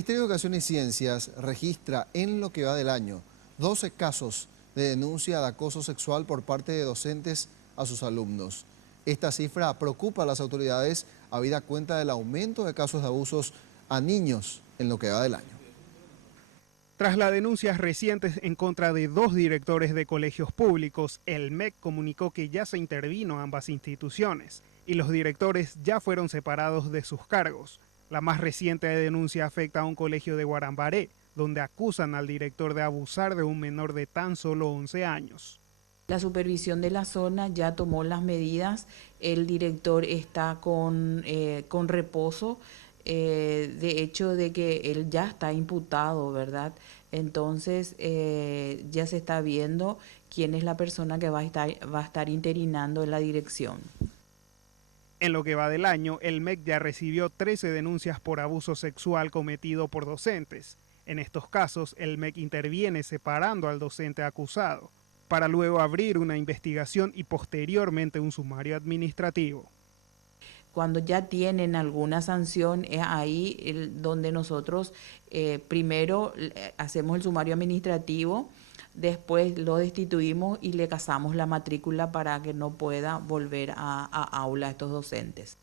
Ministerio de Educación y Ciencias registra en lo que va del año 12 casos de denuncia de acoso sexual por parte de docentes a sus alumnos. Esta cifra preocupa a las autoridades habida cuenta del aumento de casos de abusos a niños en lo que va del año. Tras las denuncias recientes en contra de 2 directores de colegios públicos, el MEC comunicó que ya se intervino a ambas instituciones y los directores ya fueron separados de sus cargos. La más reciente denuncia afecta a un colegio de Guarambaré, donde acusan al director de abusar de un menor de tan solo 11 años. La supervisión de la zona ya tomó las medidas, el director está con reposo, de hecho de que él ya está imputado, ¿verdad? Entonces ya se está viendo quién es la persona que va a estar interinando en la dirección. En lo que va del año, el MEC ya recibió 13 denuncias por abuso sexual cometido por docentes. En estos casos, el MEC interviene separando al docente acusado, para luego abrir una investigación y posteriormente un sumario administrativo. Cuando ya tienen alguna sanción, es ahí donde nosotros primero hacemos el sumario administrativo, después lo destituimos y le casamos la matrícula para que no pueda volver a aula a estos docentes.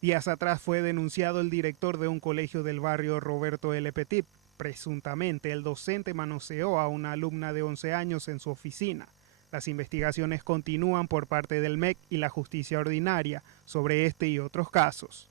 Días atrás fue denunciado el director de un colegio del barrio Roberto L. Petit. Presuntamente, el docente manoseó a una alumna de 11 años en su oficina. Las investigaciones continúan por parte del MEC y la justicia ordinaria sobre este y otros casos.